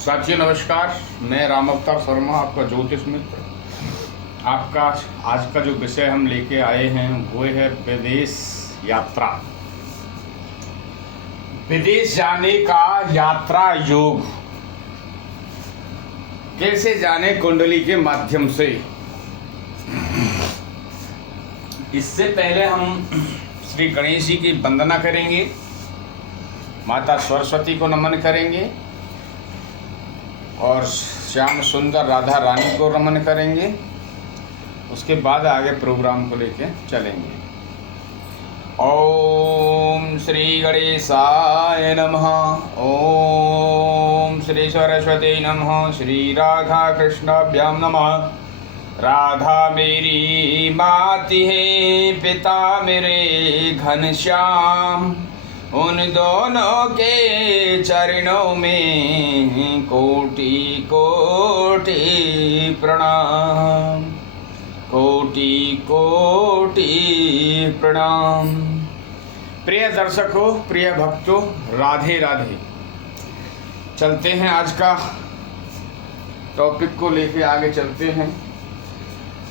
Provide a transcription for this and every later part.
साथियों नमस्कार, मैं राम अवतार शर्मा, आपका ज्योतिष मित्र। आपका आज का जो विषय हम लेके आए हैं वो है विदेश यात्रा। विदेश जाने का यात्रा योग कैसे जाने कुंडली के माध्यम से। इससे पहले हम श्री गणेश जी की वंदना करेंगे, माता सरस्वती को नमन करेंगे और श्याम सुंदर राधा रानी को नमन करेंगे। उसके बाद आगे प्रोग्राम को लेके चलेंगे। ओम श्री गणेशाय नमः, ओम श्री सरस्वती नमः, श्री राधा कृष्णाभ्याम नमः। राधा मेरी माती है, पिता मेरे घनश्याम, उन दोनों के चरणों में कोटि कोटि प्रणाम, कोटि कोटि प्रणाम। प्रिय दर्शकों, प्रिय भक्तों, राधे राधे। चलते हैं, आज का टॉपिक को लेके आगे चलते हैं।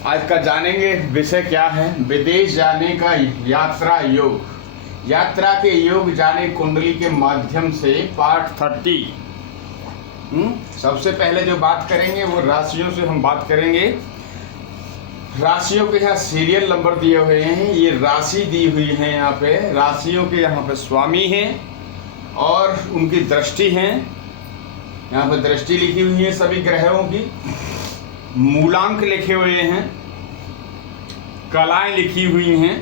आज का जानेंगे विषय क्या है, विदेश जाने का यात्रा योग। यात्रा के योग जाने कुंडली के माध्यम से पार्ट 30। सबसे पहले जो बात करेंगे वो राशियों से हम बात करेंगे। राशियों के यहाँ सीरियल नंबर दिए हुए हैं, ये राशि दी हुई है। यहाँ पे राशियों के यहाँ पे स्वामी हैं और उनकी दृष्टि है। यहाँ पे दृष्टि लिखी हुई है सभी ग्रहों की, मूलांक लिखे हुए हैं, कलाएं लिखी हुई हैं,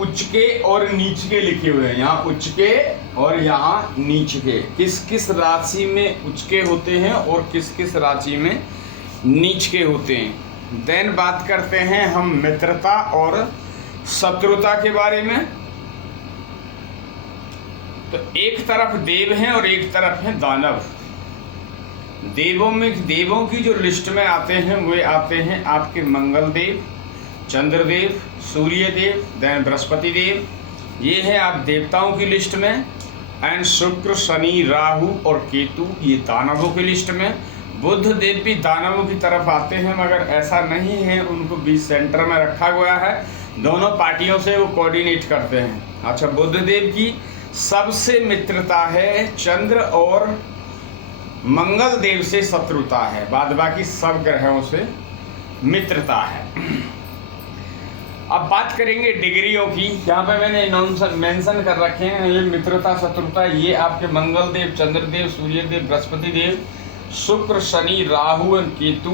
उच्च के और नीच के लिखे हुए हैं। यहाँ उच्च के और यहाँ नीच के, किस किस राशि में उच्च के होते हैं और किस किस राशि में नीच के होते हैं। देन बात करते हैं हम मित्रता और शत्रुता के बारे में। तो एक तरफ देव हैं और एक तरफ है दानव। देवों की जो लिस्ट में आते हैं वे आते हैं आपके मंगल देव, चंद्रदेव, सूर्य देव, देन बृहस्पति देव। ये है आप देवताओं की लिस्ट में। एंड शुक्र, शनि, राहु और केतु ये दानवों की लिस्ट में। बुध देव भी दानवों की तरफ आते हैं, मगर ऐसा नहीं है, उनको बीच सेंटर में रखा गया है। दोनों पार्टियों से वो कोऑर्डिनेट करते हैं। अच्छा, बुध देव की सबसे मित्रता है, चंद्र और मंगल देव से शत्रुता है, बाद बाकी सब ग्रहों से मित्रता है। अब बात करेंगे डिग्रियों की। यहाँ पे मैंने मेंशन कर रखे हैं, ये मित्रता शत्रुता, ये आपके मंगल देव, चंद्रदेव, सूर्य देव, बृहस्पति देव, शुक्र, शनि, राहु और केतु।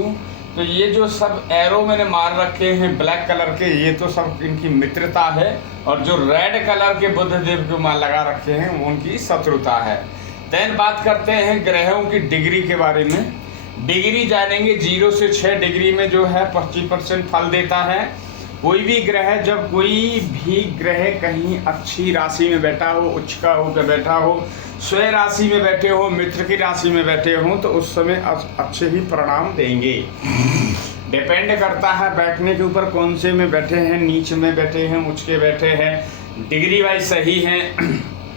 तो ये जो सब एरो मैंने मार रखे हैं ब्लैक कलर के, ये तो सब इनकी मित्रता है। और जो रेड कलर के बुध देव को मार लगा रखे हैं वो उनकी शत्रुता है। देन बात करते हैं ग्रहों की डिग्री के बारे में। डिग्री जानेंगे 0 से 6 डिग्री में जो है 25% फल देता है। कोई भी ग्रह, जब कोई भी ग्रह कहीं अच्छी राशि में बैठा हो, उच्च का होकर बैठा हो, स्वयं राशि में बैठे हो, मित्र की राशि में बैठे हो, तो उस समय अच्छे ही परिणाम देंगे। डिपेंड करता है बैठने के ऊपर, कौन से में बैठे हैं, नीच में बैठे हैं, उच्च के बैठे हैं। डिग्री वाइज सही है,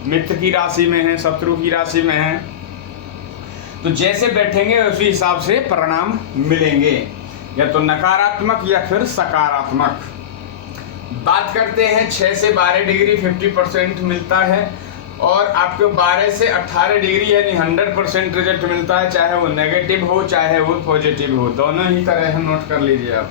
मित्र की राशि में है, शत्रु की राशि में है, तो जैसे बैठेंगे उसी हिसाब से परिणाम मिलेंगे, या तो नकारात्मक या फिर सकारात्मक। बात करते हैं 6 से 12 डिग्री 50% मिलता है, और आपको 12 से 18 डिग्री यानी 100% रिजल्ट मिलता है, चाहे वो नेगेटिव हो चाहे वो पॉजिटिव हो, दोनों ही तरह नोट कर लीजिए आप।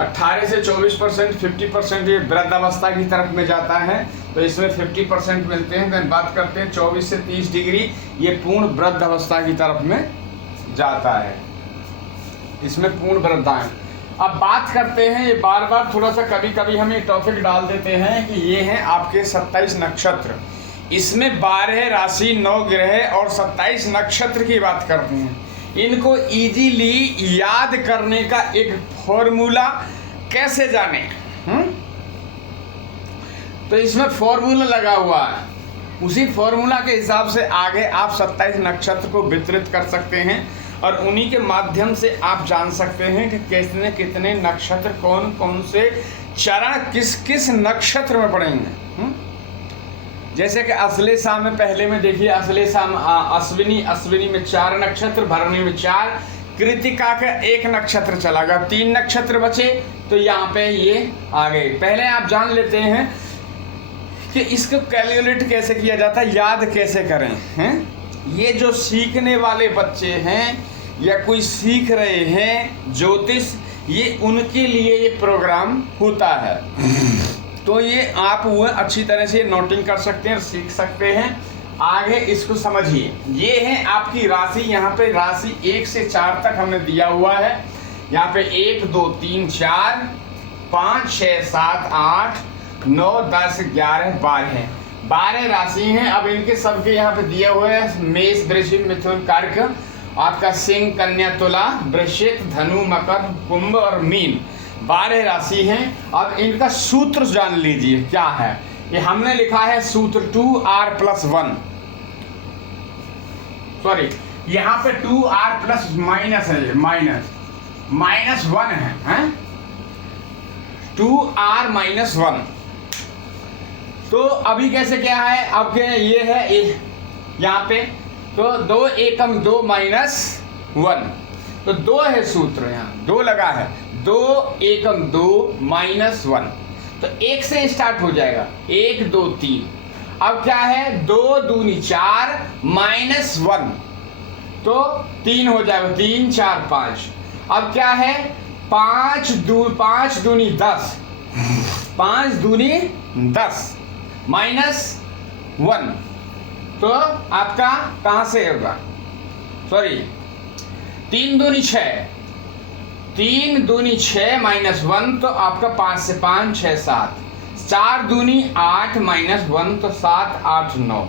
18 से 24% 50% ये वृद्धावस्था की तरफ में जाता है, तो इसमें 50% मिलते हैं। देन बात करते हैं 24 से 30 डिग्री, ये पूर्ण वृद्धावस्था की तरफ में जाता है, इसमें पूर्ण वृद्धा है। अब बात करते हैं, ये बार बार थोड़ा सा कभी कभी हम ये टॉपिक डाल देते हैं कि ये हैं आपके 27 नक्षत्र। इसमें 12 राशि, 9 ग्रह और 27 नक्षत्र की बात करते हैं। इनको इजीली याद करने का एक फॉर्मूला कैसे जाने, तो इसमें फॉर्मूला लगा हुआ है। उसी फॉर्मूला के हिसाब से आगे आप 27 नक्षत्र को वितरित कर सकते हैं, और उन्हीं के माध्यम से आप जान सकते हैं कि कितने कितने नक्षत्र, कौन कौन से चरण किस किस नक्षत्र में पड़ेंगे। जैसे कि अश्लेषा में पहले में देखिए, अश्लेषा में अश्विनी, अश्विनी में 4 नक्षत्र, भरणी में 4, कृतिका का 1 नक्षत्र चला गया, 3 नक्षत्र बचे, तो यहाँ पे ये आ गए। पहले आप जान लेते हैं कि इसको कैलकुलेट कैसे किया जाता है, याद कैसे करें हैं। ये जो सीखने वाले बच्चे हैं या कोई सीख रहे हैं ज्योतिष, ये उनके लिए ये प्रोग्राम होता है। तो ये आप वो अच्छी तरह से नोटिंग कर सकते हैं और सीख सकते हैं। आगे इसको समझिए, ये है आपकी राशि। यहाँ पे राशि 1 से 4 तक हमने दिया हुआ है। यहाँ पे 1 2 3 4 5 6 7 8 9 10 11 12 राशि हैं। अब इनके सबके यहाँ पे दिए हुए हैं मेष, वृश्चिक, मिथुन, कर्क, आपका सिंह, कन्या, तुला, वृश्चिक, धनु, मकर, कुंभ और मीन, 12 राशि हैं। अब इनका सूत्र जान लीजिए क्या है। ये हमने लिखा है सूत्र 2r+1, सॉरी यहाँ पे 2r+ माइनस है, माइनस 1 है 2r-1। तो अभी कैसे क्या है, अब ये है यहाँ पे, तो 2 एकम 2 -1, तो 2 है सूत्र, यहाँ 2 लगा है, 2 एकम 2 -1, तो 1 से स्टार्ट हो जाएगा, 1 2 3। अब क्या है, 2 दूनी 4 -1, तो 3 हो जाएगा, 3 4 5। अब क्या है, 5 दूनी 10, 5 दूनी 10 -1, तो आपका कहाँ से होगा, सॉरी 3 दूनी 6, 3 दूनी 6 -1, तो आपका 5 से 5 6 7, 4 दूनी 8 -1, तो 7 8 9।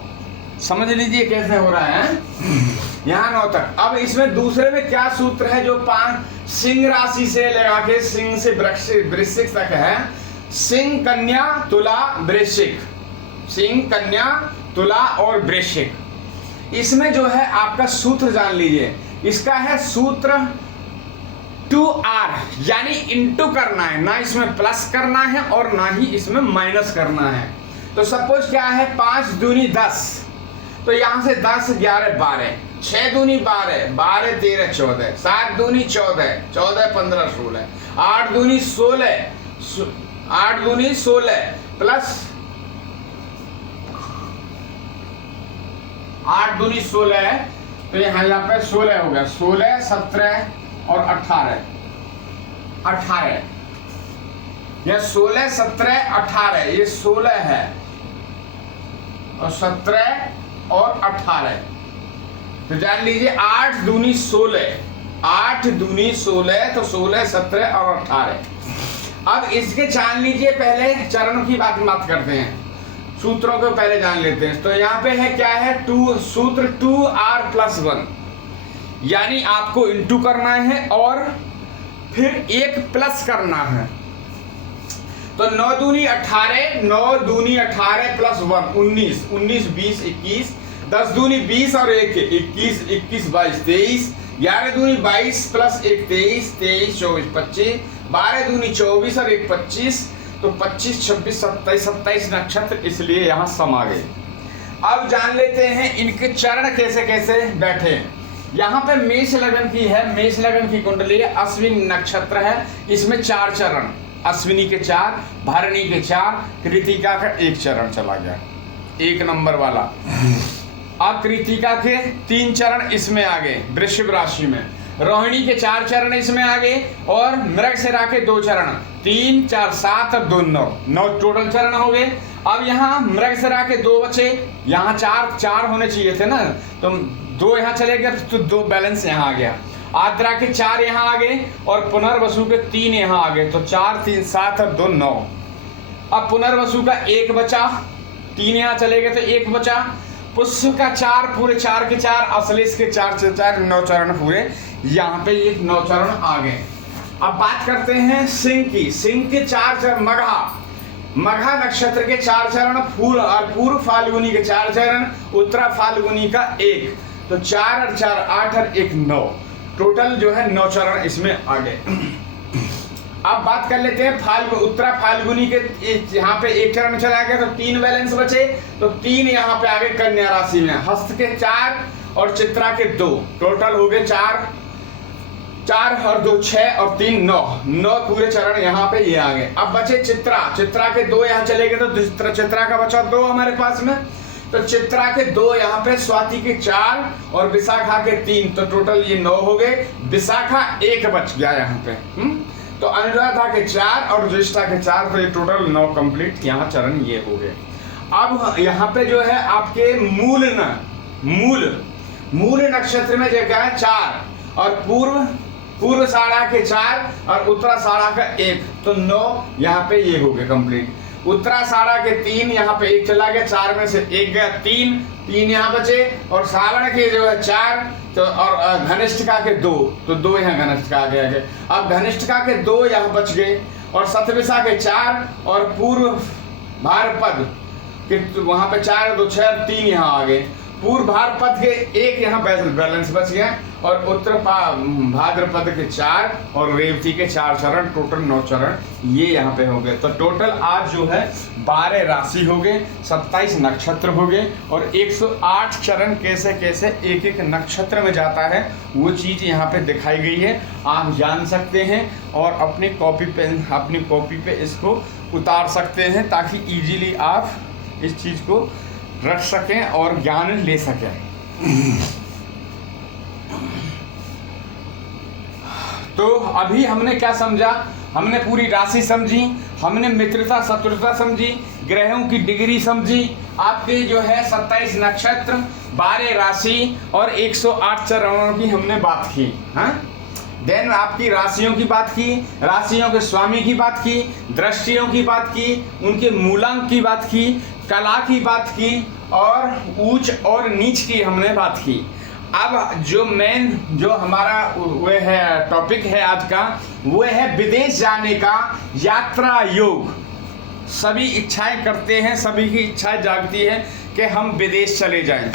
समझ लीजिए कैसे हो रहा है यहाँ 9 तक। अब इसमें दूसरे में क्या सूत्र है, जो 5 सिंह राशि से लगा के सिंह से वृश्चिक तक है, सिंह, कन्या, तुला, वृश्चिक, सिंह, कन्या, तुला और वृश्चिक। इसमें जो है आपका सूत्र जान लीजिए, इसका है सूत्र 2r, यानी इंटू करना है, ना इसमें प्लस करना है और ना ही इसमें माइनस करना है। तो सपोज क्या है, 5 दूनी 10, तो यहाँ से 10 11 12, 6 दूनी 12, 12 13 14, 7 दूनी 14, 14 15 16, 8 दूनी 16, 8 दूनी 16 प्लस 8 दूनी 16, तो यहाँ पे 16 हो गया, 16 17 और 18, यह 16 17 18, ये 16 है और 17 और 18, तो जान लीजिए 8 दूनी 16, 8 दूनी 16, तो 16 17 और 18। अब इसके जान लीजिए, पहले चरण की बात करते हैं, सूत्रों को पहले जान लेते हैं। तो यहाँ पे है क्या है, सूत्र 2r+1, यानी आपको इंटू करना है और फिर 1 प्लस करना है। तो 9 दूनी 18, 9 दूनी 18 प्लस 1 19, 19 20 21, 10 दूनी 20 और 1 21, 21 22 23, 11 दूनी 22 प्लस 1 23, 23 24 25, 12 दूनी 24 और 1 25, तो 25 26 27 27 नक्षत्र इसलिए यहाँ समा गए। अब जान लेते हैं इनके चरण कैसे कैसे बैठे हैं। यहाँ पे मेष लगन की है, मेष लगन की कुंडली है, अश्विनी नक्षत्र है, इसमें 4 चरण, अश्विनी के 4, भरणी के 4, कृतिका का 1 चरण चला गया, 1 नंबर वाला। अब कृतिका के 3 चरण इसमें आ गए वृषभ राशि में, रोहिणी के 4 चरण इसमें आ गए, और मृगशिरा के 2 चरण, 3 4 7 और 2 9 टोटल चरण हो गए। अब यहाँ मृगशिरा के 2 बचे, यहाँ 4 होने चाहिए थे ना, तो 2 यहाँ चले गए, तो 2 बैलेंस यहाँ आ गया। आद्रा के 4 यहाँ आ गए और पुनर्वसु के 3 यहाँ आ गए, तो 4 3 7 और 2 9। अब पुनर्वसु का 1 बचा, 3 यहाँ चले गए तो 1 बचा। पुष्य का 4 पूरे 4 के 4, अश्लेष के 4 से 4, 9 चरण पूरे, यहाँ पे ये 9 चरण आ गए। अब बात करते हैं सिंह की। सिंह के 4 चरण, मघा नक्षत्र के 4 चरण, पूर्व फाल्गुनी के 4 चरण, उत्तरा फाल्गुनी का 1, तो 4 और 4 8 और 1 9, टोटल जो है 9 चरण इसमें आ गए। अब बात कर लेते हैं फाल्गुन उत्तरा फाल्गुनी के। यहाँ पे एक चरण चला गया तो 3 बैलेंस बचे, तो 3 यहाँ पे आगे कन्या राशि में। हस्त के 4 और चित्रा के 2, टोटल हो गए 4 और 2 6 और 3 9 पूरे चरण यहाँ पे ये आ गए। अब बचे चित्रा के 2 यहाँ चले गए, तो चित्रा का बचा 2 हमारे पास में। तो चित्रा के 2 यहाँ पे, स्वाति के 4 और विशाखा के 3, तो टोटल ये 9 हो गए। विशाखा 1 बच गया यहाँ पे। तो अनुराधा के 4 और ज्येष्ठा के 4, तो ये टोटल 9 कंप्लीट यहाँ चरण ये हो गए। अब यहाँ पे जो है आपके मूल नक्षत्र में जगह है 4 और पूर्व साढ़ा के 4 और उत्तरा साढ़ा का 1, तो 9 यहाँ पे ये हो गए कंप्लीट। उत्तरा साढ़ा के 3 यहाँ पे 1 चला गया, 4 में से 1 गया, 3 यहाँ बचे। और श्रावण के जो है 4, तो और घनिष्ठिका के 2, तो 2 यहाँ घनिष्ठिका आ गया। अब घनिष्ठिका के 2 यहाँ बच गए, और शतभिषा के 4 और पूर्व भारपद के वहाँ पे 4 2 6 और 3 यहाँ आ गए। पूर्व भाद्रपद के 1 यहाँ बैलेंस बच गया, और उत्तर भाद्रपद के 4 और रेवती के 4 चरण, टोटल 9 चरण ये यहाँ पे हो गए। तो टोटल आज जो है 12 राशि हो गए, 27 नक्षत्र हो गए, और 108 चरण कैसे कैसे एक एक नक्षत्र में जाता है वो चीज़ यहाँ पे दिखाई गई है। आप जान सकते हैं और अपनी कॉपी पे इसको उतार सकते हैं, ताकि इजीली आप इस चीज़ को रख सकें और ज्ञान ले सकें। तो अभी हमने क्या समझा? हमने पूरी राशि समझी, हमने मित्रता शत्रुता समझी, ग्रहों की डिग्री समझी, आपके जो है 27 नक्षत्र, 12 राशि और 108 चरणों की हमने बात की। हाँ, देन आपकी राशियों की बात की, राशियों के स्वामी की बात की, दृष्टियों की बात की, उनके मूलांक की बात की, कला की बात की, और ऊंच और नीच की हमने बात की। अब जो मेन जो हमारा वो है टॉपिक है आज का, वो है विदेश जाने का यात्रा योग। सभी इच्छाएं करते हैं, सभी की इच्छाएं जागती है कि हम विदेश चले जाएं।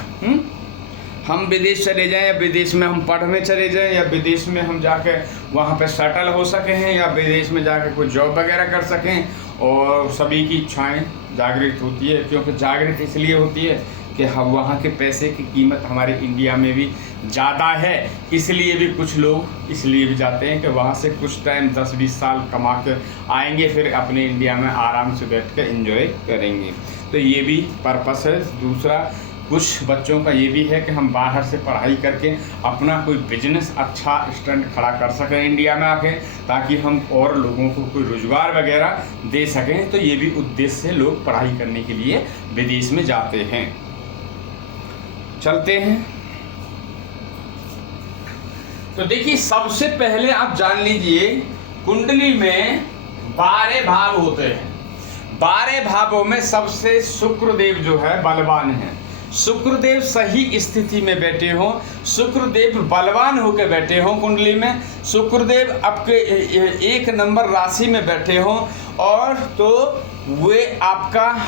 हम विदेश चले जाएं, या विदेश में हम पढ़ने चले जाएं, या विदेश में हम जाके वहाँ पे सेटल हो सके हैं, या विदेश में जाके कोई जॉब वगैरह कर सकें। और सभी की इच्छाएं जागृत होती है, क्योंकि जागृत इसलिए होती है कि हम वहाँ के पैसे की कीमत हमारे इंडिया में भी ज़्यादा है, इसलिए भी कुछ लोग इसलिए भी जाते हैं कि वहाँ से कुछ टाइम 10-20 साल कमा के आएंगे, फिर अपने इंडिया में आराम से बैठ कर एंजॉय करेंगे। तो ये भी पर्पस है। दूसरा, कुछ बच्चों का ये भी है कि हम बाहर से पढ़ाई करके अपना कोई बिजनेस अच्छा स्टैंड खड़ा कर सकें इंडिया में आके, ताकि हम और लोगों को कोई रोजगार वगैरह दे सकें। तो ये भी उद्देश्य से लोग पढ़ाई करने के लिए विदेश में जाते हैं। चलते हैं। तो देखिए, सबसे पहले आप जान लीजिए, कुंडली में 12 भाव होते हैं। 12 भावों में सबसे शुक्रदेव जो है बलवान है। शुक्रदेव सही स्थिति में बैठे हों, शुक्रदेव बलवान होकर बैठे हों कुंडली में, शुक्रदेव आपके 1 नंबर राशि में बैठे हों, और तो वे आपका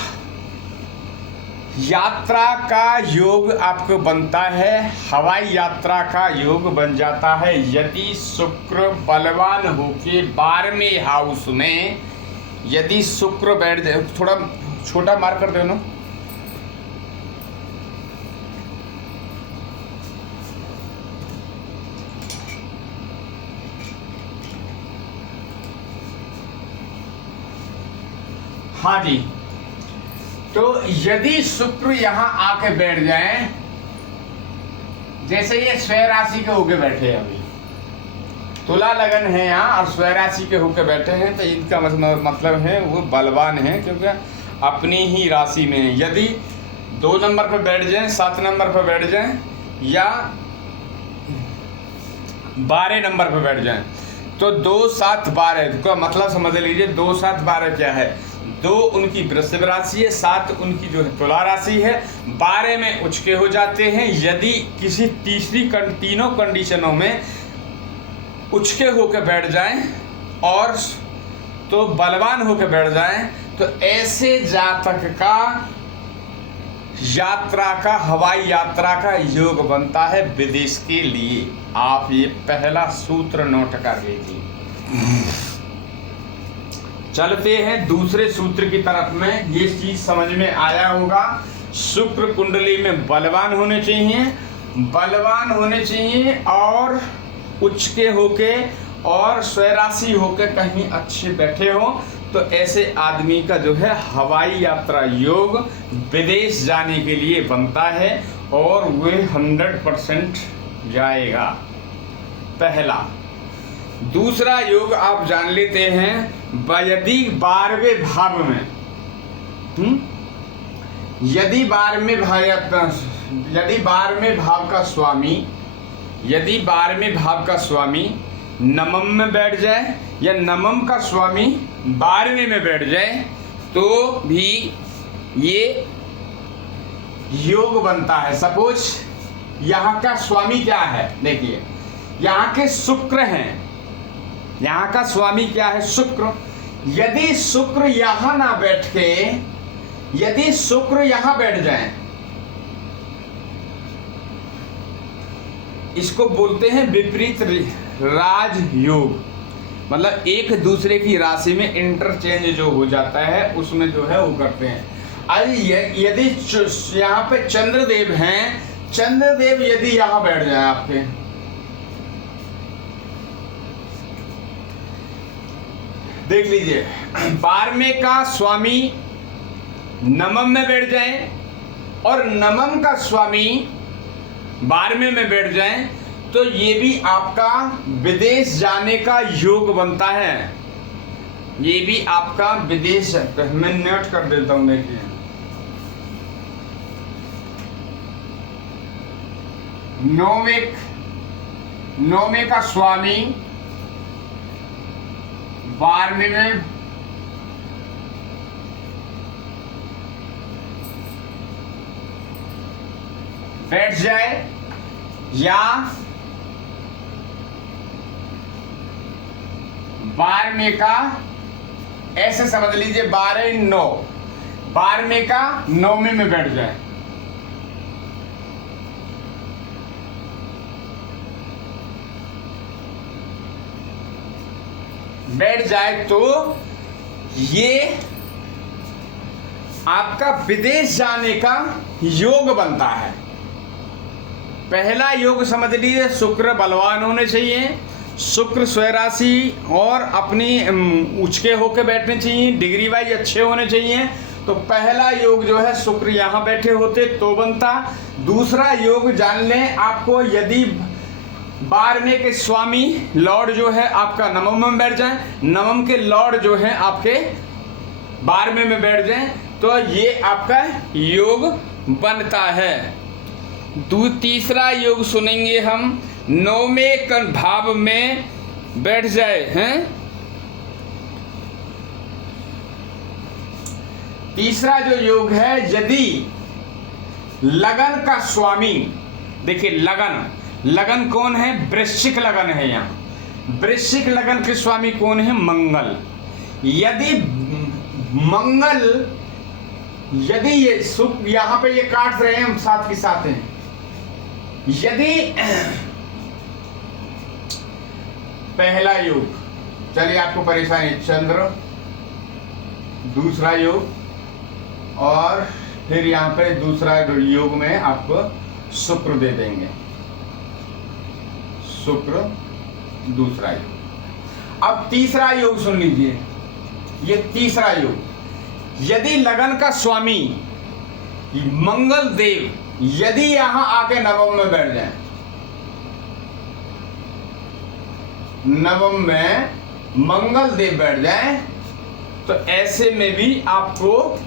यात्रा का योग आपको बनता है, हवाई यात्रा का योग बन जाता है। यदि शुक्र बलवान होके 12वें हाउस में यदि शुक्र बैठ जाए, थोड़ा छोटा मार कर दो ना। हाँ जी, तो यदि शुक्र यहाँ आके बैठ जाए, जैसे ये स्वय राशि के होके बैठे हैं, अभी तुला लगन है यहाँ और स्वय राशि के होके बैठे हैं, तो इनका मतलब है वो बलवान है, क्योंकि अपनी ही राशि में यदि 2 नंबर पर बैठ जाए, 7 नंबर पर बैठ जाए, या 12 नंबर पर बैठ जाए, तो 2 7 12 का मतलब समझ लीजिए। 2 7 12 क्या है? 2 उनकी वृषभ राशि है, 7 उनकी जो है तुला राशि है, 12 में उचके हो जाते हैं। यदि किसी तीनों कंडीशनों में उचके होकर बैठ जाएं और तो बलवान होकर बैठ जाएं, तो ऐसे जातक का यात्रा का, हवाई यात्रा का योग बनता है विदेश के लिए। आप ये पहला सूत्र नोट कर लीजिए। चलते हैं दूसरे सूत्र की तरफ में। ये चीज समझ में आया होगा। शुक्र कुंडली में बलवान होने चाहिए, बलवान होने चाहिए और उच्च के होके और स्वराशि होके कहीं अच्छे बैठे हो, तो ऐसे आदमी का जो है हवाई यात्रा योग विदेश जाने के लिए बनता है और वे 100% जाएगा। पहला। दूसरा योग आप जान लेते हैं, यदि 12वें भाव में यदि 12वें भाव का स्वामी नवम में बैठ जाए या नवम का स्वामी 12वें में बैठ जाए तो भी ये योग बनता है। सपोज यहाँ का स्वामी क्या है, देखिए यहाँ के शुक्र हैं, यहाँ का स्वामी क्या है, शुक्र। यदि शुक्र यहाँ ना बैठ के यदि शुक्र यहाँ बैठ जाए, इसको बोलते हैं विपरीत राजयोग, मतलब एक दूसरे की राशि में इंटरचेंज जो हो जाता है उसमें जो है वो करते हैं। यदि यहाँ पे चंद्रदेव हैं, चंद्रदेव यदि यहाँ बैठ जाए आपके, देख लीजिए 12वें का स्वामी नवम में बैठ जाए और नवम का स्वामी 12वें में बैठ जाए तो ये भी आपका विदेश जाने का योग बनता है। ये भी आपका विदेश, मैं नोट कर देता हूं, देखिए नौवें का स्वामी 12वें में बैठ जाए या 12वें का, ऐसे समझ लीजिए 12वें का 9वें में बैठ जाए, तो ये आपका विदेश जाने का योग बनता है। पहला योग समझ लीजिए, शुक्र बलवान होने चाहिए, शुक्र स्वराशि और अपनी उचके होके बैठने चाहिए, डिग्री वाइज अच्छे होने चाहिए। तो पहला योग जो है शुक्र यहाँ बैठे होते तो बनता। दूसरा योग जान लें आपको, यदि 12वें के स्वामी लॉर्ड जो है आपका नवम में बैठ जाए, नवम के लॉर्ड जो है आपके 12वें में बैठ जाए तो ये आपका योग बनता है। तीसरा योग सुनेंगे हम, 9वें भाव में बैठ जाए हैं। तीसरा जो योग है, यदि लगन का स्वामी, देखिए लगन कौन है, वृश्चिक लगन है। यहाँ वृश्चिक लगन के स्वामी कौन है, मंगल। यदि ये यहाँ पे ये काट रहे हैं हम साथ के साथ हैं, यदि पहला योग, चलिए आपको परेशानी, चंद्र दूसरा योग और फिर यहाँ पे दूसरा योग में आपको शुक्र दे देंगे, शुक्र दूसरा योग। अब तीसरा योग सुन लीजिए, ये तीसरा योग, यदि लगन का स्वामी मंगल देव यदि यहां आके नवम में बैठ जाए, नवम में मंगल देव बैठ जाए तो ऐसे में भी आपको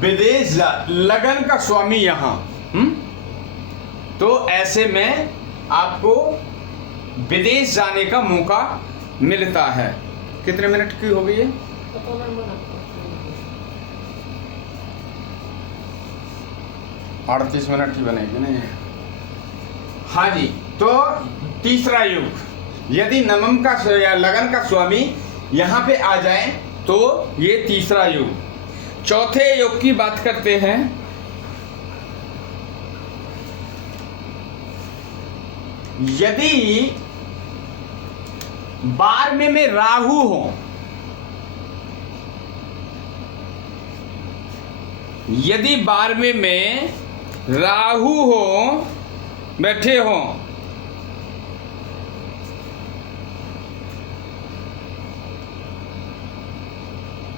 विदेश, लगन का स्वामी यहां, तो ऐसे में आपको विदेश जाने का मौका मिलता है। कितने मिनट की हो गई है? 38 मिनट की बनेगी नहीं? हाँ जी। तो तीसरा योग, यदि नवम का या लगन का स्वामी यहाँ पे आ जाए तो ये तीसरा योग। चौथे योग की बात करते हैं। यदि 12वें में राहु हो, यदि 12वें में राहु हो, बैठे हो,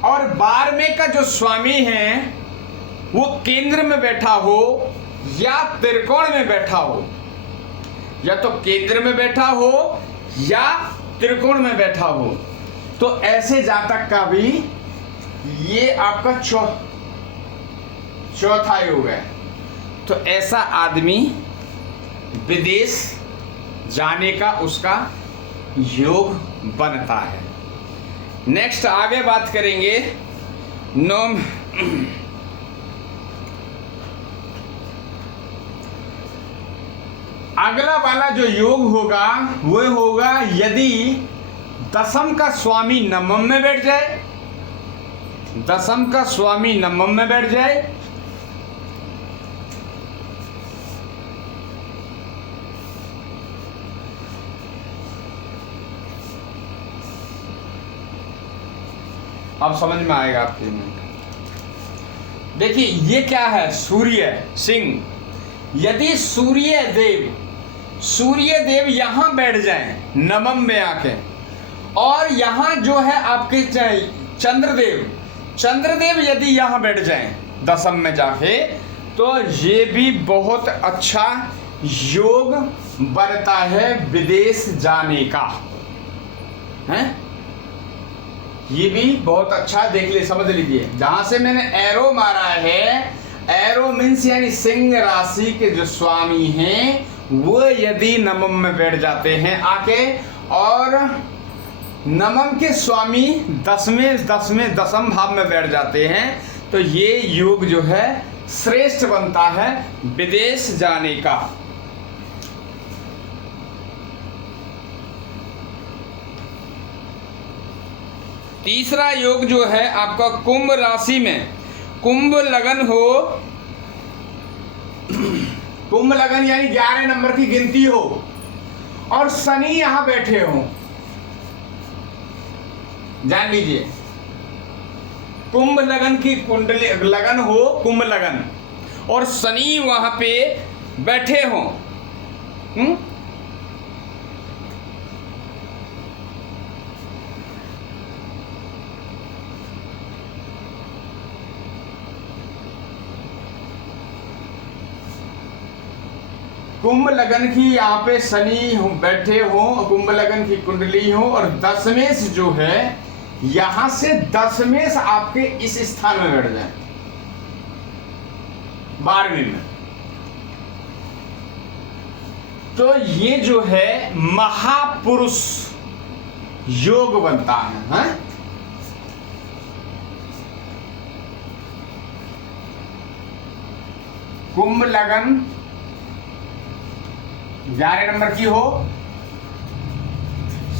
और 12वें का जो स्वामी है वो केंद्र में बैठा हो या त्रिकोण में बैठा हो, या तो केंद्र में बैठा हो या त्रिकोण में बैठा हो, तो ऐसे जातक का भी ये आपका चौथा योग है। तो ऐसा आदमी विदेश जाने का उसका योग बनता है। नेक्स्ट आगे बात करेंगे अगला वाला जो योग होगा वो होगा यदि दशम का स्वामी नवम में बैठ जाए, दशम का स्वामी नवम में बैठ जाए, अब समझ में आएगा आपके। देखिए ये क्या है, सूर्य सिंह। यदि सूर्य देव यहां बैठ जाएं नवम में आके, और यहां जो है आपके चंद्रदेव यदि यहां बैठ जाएं दशम में जाके, तो ये भी बहुत अच्छा योग बनता है विदेश जाने का है। ये भी बहुत अच्छा, देख ले, समझ लीजिए। जहां से मैंने एरो मारा है, एरो मीन्स यानी सिंह राशि के जो स्वामी हैं वो यदि नवम में बैठ जाते हैं आके, और नवम के स्वामी दसम भाव में बैठ जाते हैं, तो ये योग जो है श्रेष्ठ बनता है विदेश जाने का। तीसरा योग जो है आपका कुंभ राशि में, कुंभ लगन हो, कुंभ लगन यानी 11 नंबर की गिनती हो, और शनि यहां बैठे हो। जान लीजिए, कुंभ लगन की कुंडली लगन हो, कुंभ लगन, और शनि वहां पे बैठे हो। कुंभ लगन की यहाँ पे शनि बैठे हो, कुंभ लगन की कुंडली हो, और दशमेश जो है यहां से दशमेश आपके इस स्थान में बैठ जाए 12वें में, तो ये जो है महापुरुष योग बनता है, कुंभ लगन 11 नंबर की हो,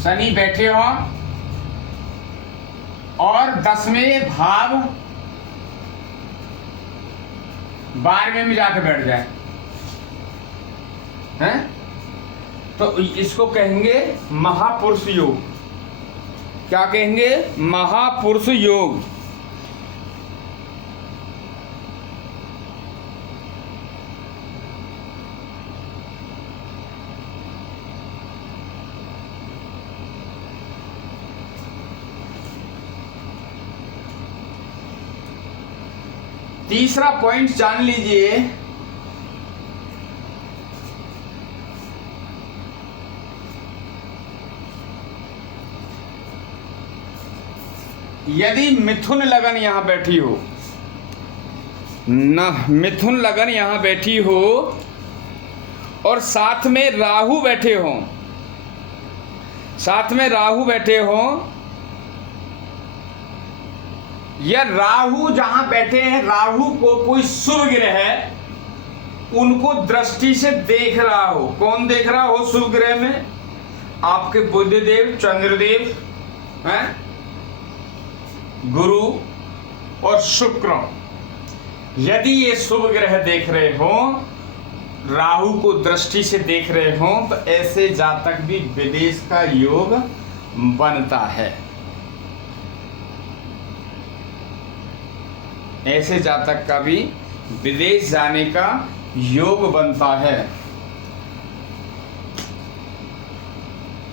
शनि बैठे हो, और 10वें भाव 12वें में जाके बैठ जाए हैं, तो इसको कहेंगे महापुरुष योग। क्या कहेंगे? महापुरुष योग। तीसरा पॉइंट जान लीजिए, यदि मिथुन लगन यहां बैठी हो न, मिथुन लगन यहां बैठी हो और साथ में राहु बैठे हो, साथ में राहु बैठे हो, या राहु जहां बैठे हैं, राहु को कोई शुभ ग्रह है उनको दृष्टि से देख रहा हो। कौन देख रहा हो शुभ ग्रह में? आपके बुधदेव, चंद्रदेव हैं, गुरु और शुक्र। यदि ये शुभ ग्रह देख रहे हो, राहु को दृष्टि से देख रहे हो, तो ऐसे जातक भी विदेश का योग बनता है। ऐसे जातक का भी विदेश जाने का योग बनता है।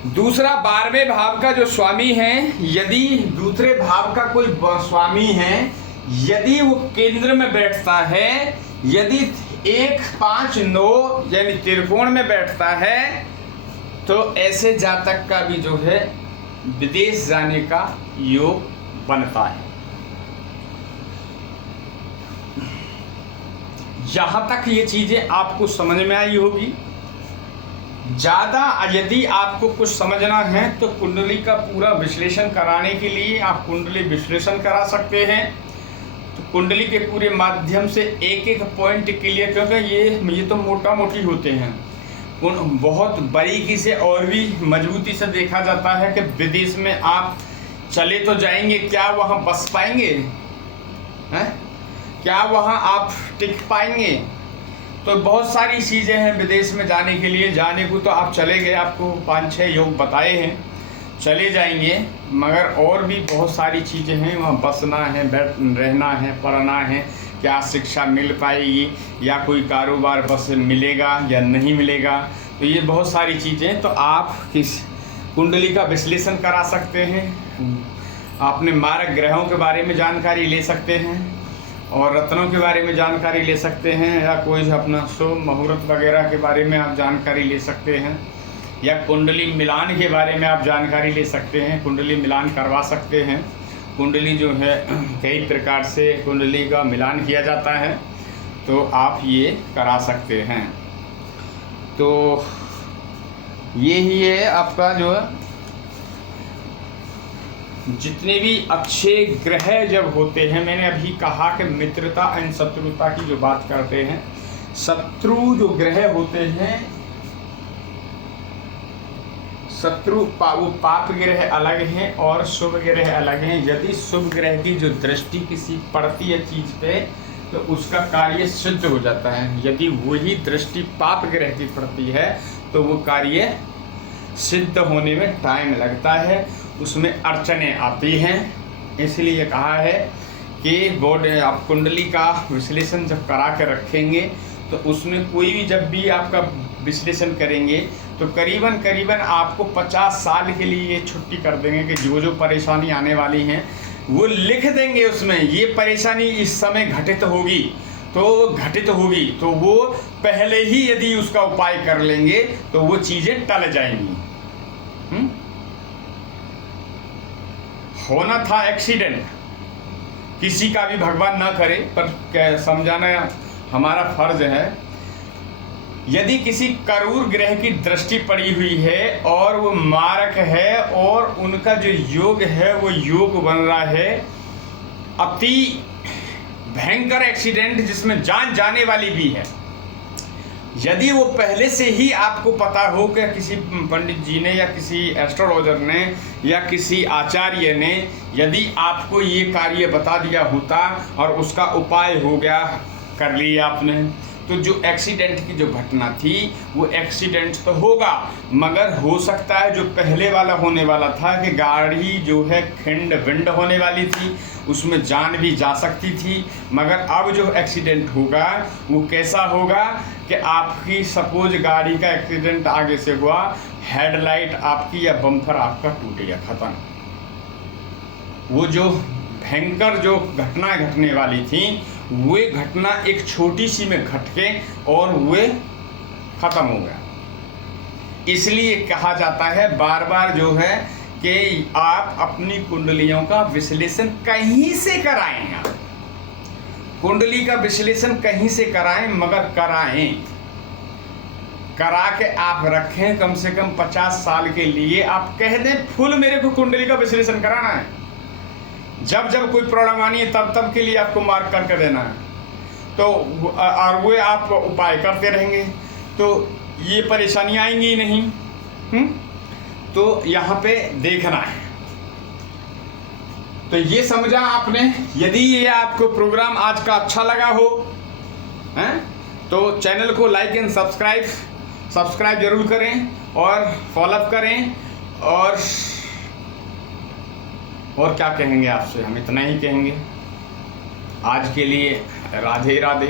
दूसरा 12वें भाव का जो स्वामी है, यदि दूसरे भाव का कोई स्वामी है, यदि वो केंद्र में बैठता है, यदि 1, 5, 9 यानी त्रिकोण में बैठता है, तो ऐसे जातक का भी जो है विदेश जाने का योग बनता है। यहां तक ये चीजें आपको समझ में आई होगी। ज़्यादा यदि आपको कुछ समझना है तो कुंडली का पूरा विश्लेषण कराने के लिए आप कुंडली विश्लेषण करा सकते हैं। तो कुंडली के पूरे माध्यम से एक एक पॉइंट क्लियर, क्योंकि ये तो मोटा मोटी होते हैं, बहुत बारीकी से और भी मजबूती से देखा जाता है कि विदेश में आप चले तो जाएंगे, क्या वहाँ बस पाएंगे हैं, क्या वहाँ आप टिक पाएंगे। तो बहुत सारी चीज़ें हैं विदेश में जाने के लिए। जाने को तो आप चले गए, आपको 5-6 योग बताए हैं, चले जाएंगे, मगर और भी बहुत सारी चीज़ें हैं। वहाँ बसना है, रहना है, पढ़ना है, क्या शिक्षा मिल पाएगी, या कोई कारोबार बस मिलेगा या नहीं मिलेगा। तो ये बहुत सारी चीज़ें, तो आप किस कुंडली का विश्लेषण करा सकते हैं, अपने मारक ग्रहों के बारे में जानकारी ले सकते हैं, और रत्नों के बारे में जानकारी ले सकते हैं, या कोई अपना शुभ मुहूर्त वगैरह के बारे में आप जानकारी ले सकते हैं, या कुंडली मिलान के बारे में आप जानकारी ले सकते हैं, कुंडली मिलान करवा सकते हैं। कुंडली जो है कई प्रकार से कुंडली का मिलान किया जाता है, तो आप ये करा सकते हैं। तो ये ही है आपका जो जितने भी अच्छे ग्रह जब होते हैं, मैंने अभी कहा कि मित्रता एंड शत्रुता की जो बात करते हैं, शत्रु जो ग्रह होते हैं, शत्रु वो पाप ग्रह अलग हैं और शुभ ग्रह अलग हैं। यदि शुभ ग्रह की जो दृष्टि किसी पड़ती है चीज पे, तो उसका कार्य सिद्ध हो जाता है। यदि वही दृष्टि पाप ग्रह की पड़ती है, तो वो कार्य सिद्ध होने में टाइम लगता है, उसमें अड़चने आती हैं। इसलिए कहा है कि बोर्ड आप कुंडली का विश्लेषण जब करा के रखेंगे, तो उसमें कोई भी जब भी आपका विश्लेषण करेंगे, तो करीबन आपको 50 साल के लिए ये छुट्टी कर देंगे कि जो परेशानी आने वाली हैं वो लिख देंगे उसमें। ये परेशानी इस समय घटित होगी, तो वो पहले ही यदि उसका उपाय कर लेंगे तो वो चीज़ें टल जाएंगी। होना था एक्सीडेंट, किसी का भी भगवान ना करे, पर समझाना हमारा फर्ज है। यदि किसी करूर ग्रह की दृष्टि पड़ी हुई है और वो मारक है, और उनका जो योग है वो योग बन रहा है अति भयंकर एक्सीडेंट जिसमें जान जाने वाली भी है, यदि वो पहले से ही आपको पता हो कि किसी पंडित जी ने या किसी एस्ट्रोलॉजर ने या किसी आचार्य ने यदि आपको ये कार्य बता दिया होता और उसका उपाय हो गया, कर लिया आपने, तो जो एक्सीडेंट की जो घटना थी वो एक्सीडेंट तो होगा, मगर हो सकता है जो पहले वाला होने वाला था कि गाड़ी जो है खिंड विंड होने वाली थी, उसमें जान भी जा सकती थी। मगर अब जो एक्सीडेंट होगा वो कैसा होगा कि आपकी सपोज गाड़ी का एक्सीडेंट आगे से हुआ, हेडलाइट आपकी या बम्पर आपका टूट गया, खत्म। वो जो भयंकर जो घटना घटने वाली थी, वे घटना एक छोटी सी में घट के और वे खत्म हो गया। इसलिए कहा जाता है बार बार जो है कि आप अपनी कुंडलियों का विश्लेषण कहीं से कराएं। आप कुंडली का विश्लेषण कहीं से कराएं, मगर कराएं, करा के आप रखें कम से कम 50 साल के लिए। आप कह दें फुल मेरे को कुंडली का विश्लेषण कराना है, जब जब कोई प्रॉब्लम आनी है तब के लिए आपको मार्क करके देना है, तो और वो आप उपाय करते रहेंगे तो ये परेशानियाँ आएंगी ही नहीं। तो यहाँ पे देखना है। तो ये समझा आपने। यदि ये आपको प्रोग्राम आज का अच्छा लगा हो हैं, तो चैनल को लाइक एंड सब्सक्राइब जरूर करें और फॉलोअप करें। और क्या कहेंगे आपसे, हम इतना ही कहेंगे। आज के लिए राधे राधे।